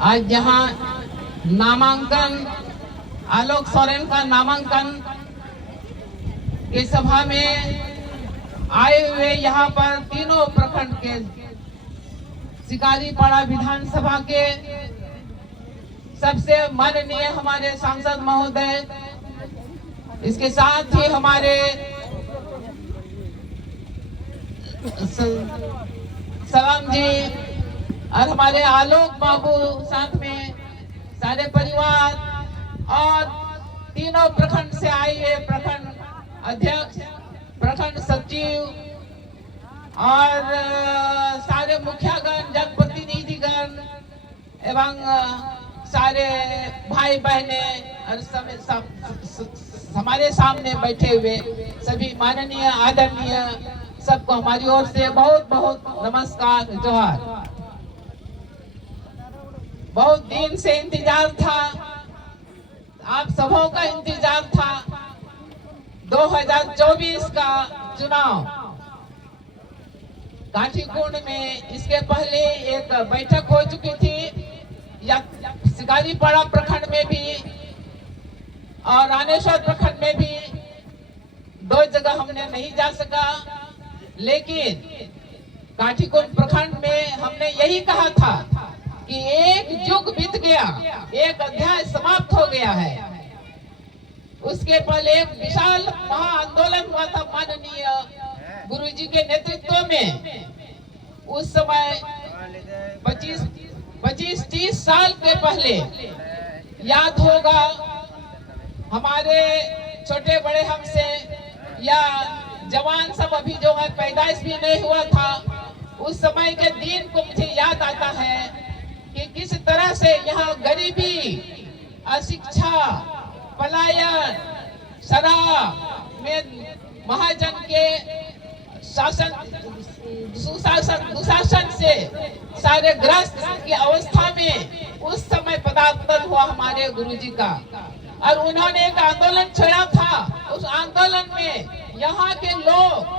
आज यहाँ नामांकन आलोक सोरेन का नामांकन की सभा में आए हुए यहाँ पर तीनों प्रखंड के शिकारीपाड़ा विधानसभा के सबसे माननीय हमारे सांसद महोदय, इसके साथ ही हमारे सलाम जी और हमारे आलोक बाबू, साथ में सारे परिवार और तीनों प्रखंड से आए हुए प्रखंड अध्यक्ष, प्रखंड सचिव और सारे मुखियागण, जनप्रतिनिधिगण एवं सारे भाई बहने और हमारे सामने बैठे हुए सभी माननीय आदरणीय सबको हमारी ओर से बहुत बहुत नमस्कार, जोहार। बहुत दिन से इंतजार था, आप सबों का इंतजार था। 2024 का चुनाव काठीकुंड में इसके पहले एक बैठक हो चुकी थी, या शिकारीपाड़ा प्रखंड में भी और रानेश्वर प्रखंड में भी 2 जगह हमने नहीं जा सका, लेकिन काठीकुंड प्रखंड में हमने यही कहा था कि एक युग बीत गया, एक अध्याय समाप्त हो गया है। उसके पहले एक विशाल महा आंदोलन हुआ था माननीय गुरुजी के नेतृत्व में। उस समय 25-30 साल के पहले याद होगा, हमारे छोटे बड़े हमसे या जवान सब अभी जो है पैदाइश भी नहीं हुआ था, उस समय के दिन को मुझे याद आता है कि किस तरह से यहाँ गरीबी, अशिक्षा, पलायन, शराब में महाजन के शासन, दुशासन से सारे ग्रस्त की अवस्था में उस समय पदार्पण हुआ हमारे गुरुजी का, और उन्होंने एक आंदोलन छेड़ा था। उस आंदोलन में यहाँ के लोग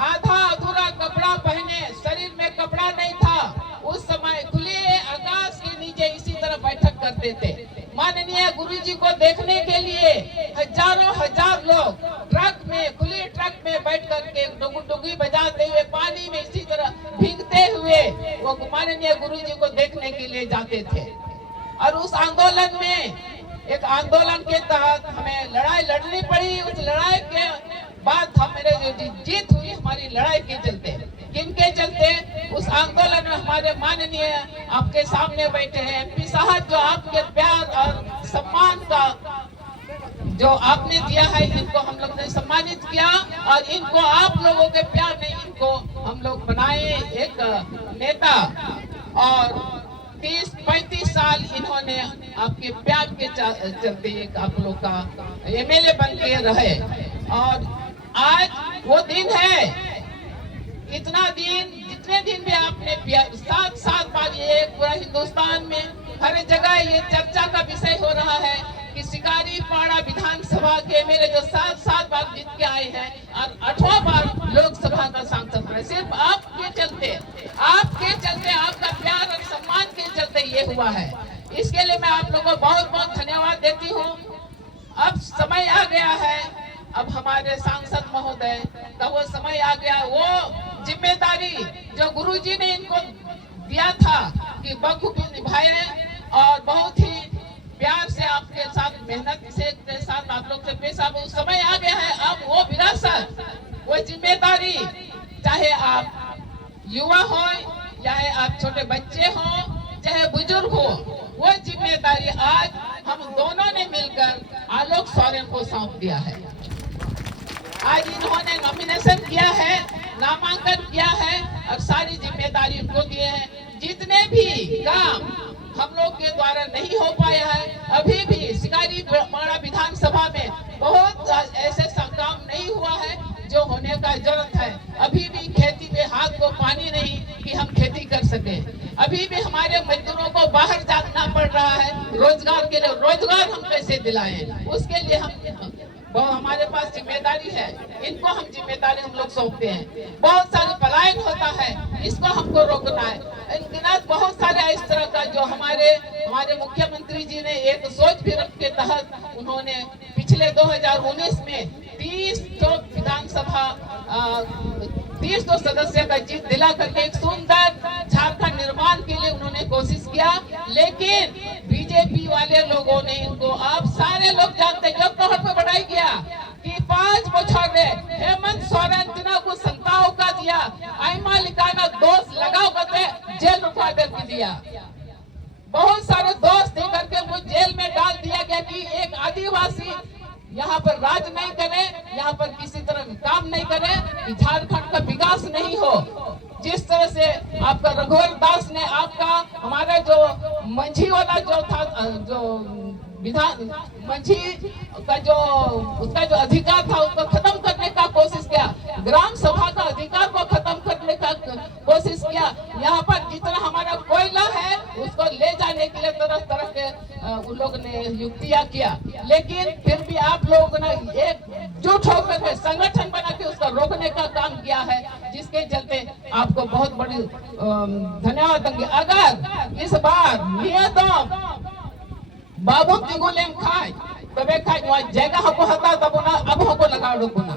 आधा अधूरा कपड़ा पहने, शरीर में कपड़ा नहीं था, उस समय खुले आकाश के नीचे इसी तरह बैठक करते थे। माननीय गुरुजी को देखने के लिए हजारों हजार लोग ट्रक में, खुले ट्रक में बैठ करके डुगी बजाते हुए, पानी में इसी तरह भीगते हुए वो माननीय गुरुजी को देखने के लिए जाते थे। और उस आंदोलन में, एक आंदोलन के तहत हमें लड़ाई लड़नी पड़ी। उस लड़ाई के बाद हमारे जो जीत हुई, हमारी लड़ाई के चलते, किनके चलते? उस आंदोलन में हमारे माननीय आपके सामने बैठे हैं एमपी साहब, जो आपके प्यार और सम्मान का जो आपने दिया है, इनको हम लोग ने सम्मानित किया, और इनको आप लोगों के प्यार ने इनको हम लोग बनाए एक नेता, और 30-35 साल इन्होंने आपके प्यार के चलते एक आप लोग का एमएलए बन के रहे। और आज वो दिन है, इतना दिन, जितने दिन भी आपने 7 बार, ये पूरा हिंदुस्तान में हर जगह ये चर्चा का विषय हो रहा है कि शिकारीपाड़ा विधानसभा के मेरे जो 7 बार जीत के आए हैं और 8वां बार लोकसभा का सांसद है, सिर्फ आपके चलते, आपका प्यार और सम्मान के चलते ये हुआ है। इसके लिए मैं आप लोगों को बहुत बहुत धन्यवाद देती हूँ। अब समय आ गया है, अब हमारे सांसद महोदय का वो समय आ गया, वो जिम्मेदारी जो गुरुजी ने इनको दिया था कि बखूबी निभाए, और बहुत ही प्यार से आपके साथ, मेहनत से के साथ आप लोग से पेश आए। उस समय आ गया है, अब वो विरासत, वो जिम्मेदारी, चाहे आप युवा हो, चाहे आप छोटे बच्चे हो, चाहे बुजुर्ग हो, वो जिम्मेदारी आज हम दोनों ने मिलकर आलोक सोरेन को सौंप दिया है। आज इन्होंने नॉमिनेशन किया है, नामांकन किया है, और सारी जिम्मेदारी उनको दिए हैं। जितने भी काम हम लोग के द्वारा नहीं हो पाया है, अभी भी शिकारीपाड़ा विधानसभा में बहुत ऐसे काम नहीं हुआ है जो होने का जरूरत है। अभी भी खेती में हाथ को पानी नहीं कि हम खेती कर सके। अभी भी हमारे मजदूरों को बाहर जाना पड़ रहा है रोजगार के लिए। रोजगार हम कैसे दिलाएं, उसके लिए हम हमारे पास जिम्मेदारी है, इनको हम जिम्मेदारी हम लोग सौंपते हैं। बहुत सारे पलायन होता है, इसको हमको रोकना है। इनके बहुत सारे इस तरह का जो हमारे हमारे मुख्यमंत्री जी ने एक सोच फिरक के तहत उन्होंने पिछले 2019 में 30 विधानसभा 30 सदस्य का जीत दिला करके एक सुंदर झारखंड निर्माण के लिए उन्होंने कोशिश किया, लेकिन बीजेपी वाले लोगों ने इनको, आप सारे लोग जानते हैं, जब तौर पर बढ़ाई गया कि 5 बछर में हेमंत सोरेन जना को संताव का दिया, आईमा लिखाना दोष लगाओ करते जेल रुकवा दे दिया, बहुत सारे दोस्त दे करके मुझे जेल में डाल दिया गया कि एक आदिवासी यहाँ पर राज नहीं करे, यहाँ पर किसी तरह काम नहीं करे, कि झारखंड का विकास नहीं हो। जिस तरह से आपका रघुवर दास ने आपका हमारा जो मंझी वाला जो था, जो विधान मंझी का जो उसका जो अधिकार था उसको खत्म करने का कोशिश किया, ग्राम सभा का अधिकार को खत्म करने का कोशिश किया। यहाँ पर जितना हमारा कोयला है उसको ले जाने के लिए तरह तरह के उन लोग ने युक्तियां किया, लेकिन फिर भी आप लोगों ने एकजुट होकर के संगठन बना के उसका रोकने का काम किया है, जिसके चलते आपको बहुत बड़ी धन्यवाद देंगे। अगर इस बार नियतों बाबू तिगुलेम खाए तबे खाए वहाँ जगह को हता तब ना अब हमको लगा दो पुना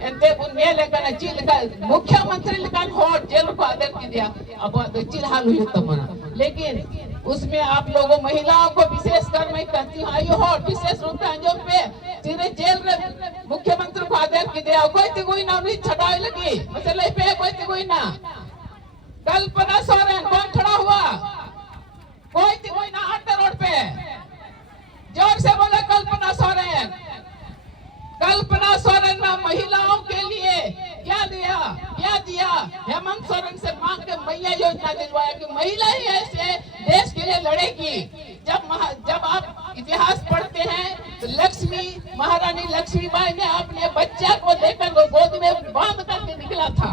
एंते पुन ने लेकर ना चील का मुख्यमंत्री लेकर होट जेल को आदेश की दिया, अब तो चील हाल हुई तो मना, लेकिन उसमें आप लोगों महिलाओं को विशेष कर मैं कहती हूँ आयु होट विशेष रूप से अंजुम पे सीधे जेल में मुख्यमंत्री को आदेश की दिया, कोई तिगुई ना उन्हें छटाई लगी मसले पे कोई तिगुई ना। कल्पना सोरेन कौन खड़ा हुआ, कोई तिगुई ना आटे रोड पे, जोर से बोले कल्पना सोरेन। कल्पना सोरेन ने महिलाओं के लिए क्या दिया हेमंत सोरेन से मांग के मैया योजना दिलवाया कि महिला ही ऐसे देश के लिए लड़ेगी। जब आप इतिहास पढ़ते हैं तो लक्ष्मी महारानी लक्ष्मीबाई ने अपने बच्चा को लेकर वो गोद में बांध करके निकला था,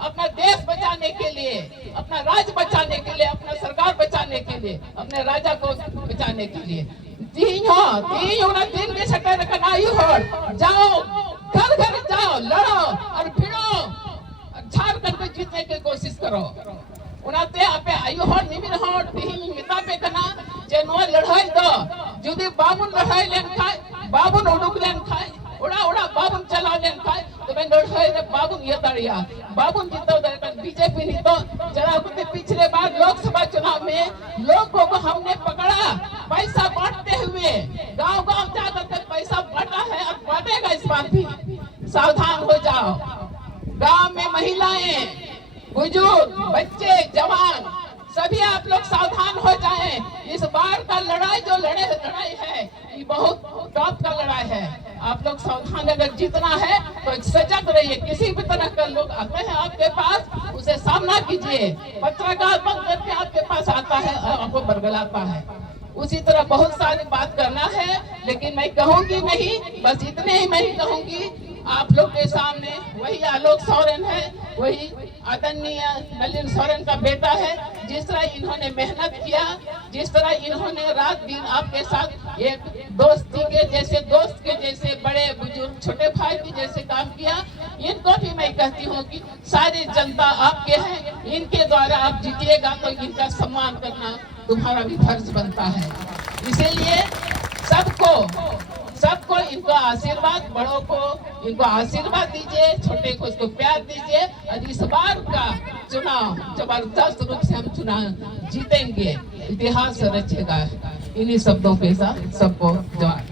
अपना देश बचाने के लिए, अपना राज्य बचाने के लिए, अपना सरकार बचाने के लिए, अपने राजा को बचाने के लिए। दिन के सटर जाओ घर घर जाओ, लड़ो और भिड़ो, झारखंड को जीतने की कोशिश करो। उनाते आपे आयु हो निमिर हो तीन मिता पे कना जे नो लड़ाई दो जुदी बाबुन लड़ाई लेन खाए बाबुन उड़ुक लेन खाए उड़ा उड़ा बाबुन चला लेन खाए तो मैं लड़ाई रे बाबुन ये तड़िया बाबुन जीतो दरकन बीजेपी नहीं तो जरा कुछ पिछले बार लोकसभा चुनाव में लोगों को हमने पकड़ा पैसा बांटते हुए, गांव-गांव जाकर के पैसा बांटा है और बांटेगा इस बार भी, सावधान हो जाओ। गांव में महिलाएं, बुजुर्ग, बच्चे, जवान सभी आप लोग सावधान हो जाएं। इस बार का लड़ाई जो लड़ाई है ये बहुत टॉप का लड़ाई है। आप लोग सावधान, अगर जीतना है तो सजग रहिए। किसी भी तरह का लोग आते हैं आपके पास उसे सामना कीजिए। पत्रकार बन करके आपके पास आता है और आपको बरगलाता है। उसी तरह बहुत सारी बात करना है, लेकिन मैं कहूंगी नहीं, बस इतने ही मैं कहूंगी। आप लोग के सामने वही आलोक सोरेन है, वही आदरणीय नलिन सोरेन का बेटा है। जिस तरह इन्होंने मेहनत किया, जिस तरह इन्होंने रात दिन आपके साथ एक दोस्ती के जैसे, दोस्त के जैसे, बड़े बुजुर्ग छोटे भाई के जैसे काम किया, इनको भी मैं कहती हूँ कि सारी जनता आपके हैं, इनके द्वारा आप जीतिएगा तो इनका सम्मान करना तुम्हारा भी फर्ज बनता है। इसीलिए सबको इनको आशीर्वाद, बड़ों को इनको आशीर्वाद दीजिए, छोटे को इसको प्यार दीजिए और इस बार का चुनाव जबरदस्त रूप से हम चुनाव जीतेंगे, इतिहास रचेगा। इन्हीं शब्दों के साथ सबको जवाब।